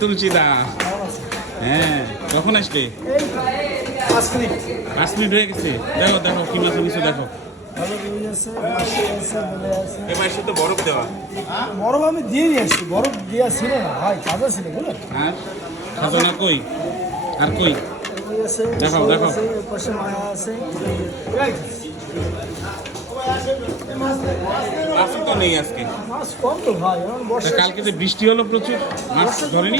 তুলসীদা, হ্যাঁ কখন আসলে? 5 মিনিট হয়ে গেছে। দেখো দেখো কি মাছ নিচে দেখো। এবার সে তো বরফ দেওয়া। বরফ আমি দিয়ে নিয়ে আসছি, বরফ দেওয়া ছিল না ভাই, তাজা ছিল বুঝলেন। আর খাজনা কই? আর কই? দেখাও দেখাও। পাশে মায়া আছে, মাছ তো নেই আজকে। মাছ কম তো ভাই, এখন বর্ষা। কালকে যে বৃষ্টি হলো প্রচুর, মাছ ধরেনি।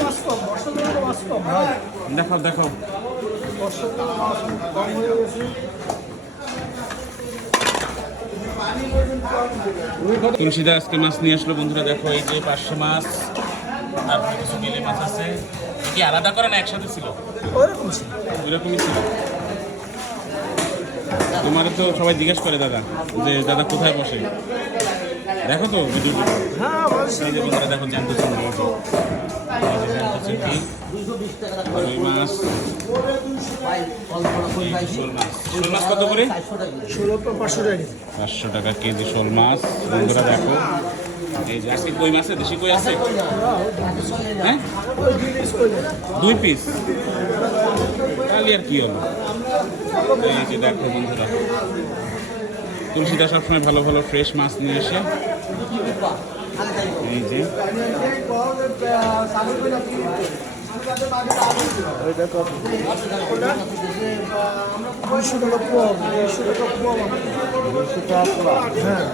বর্ষা দিনে মাছ কম ভাই, দেখাও দেখাও। বর্ষা দিনে মাছ কম হয়ে গেছে। তুলসীদা আজকে মাছ নিয়ে আসলো বন্ধুরা। দেখো এই যে পার্শে মাছ, তারপরে কিছু বেলে মাছ আছে। কি আলাদা করে না একসাথে ছিল? ওইরকম ছিল। ওইরকমই ছিল। তোমার তো সবাই জিজ্ঞেস করে দাদা যে দাদা কোথায় বসে। দেখো তো ভিডিও। হ্যাঁ এই যে বন্ধুরা দেখো জ্যান্ত চিংড়ি, এই যে জ্যান্ত চিংড়ি, রুই মাছ, শোল মাছ। শোল মাছ কত করে? 500 টাকা। 500 টাকা কেজি শোল মাছ বন্ধুরা। দেখো এই যে আজকে কই মাছে, দেশি কই আছে হ্যাঁ 2 পিস। তাহলে আর কি হলো। এই যে দেখো বন্ধুরা, তুলসীদা সবসময় ভালো ভালো ফ্রেশ মাছ নিয়ে এসে। এই যে $200 পোয়া, $200 পোয়া। হ্যাঁ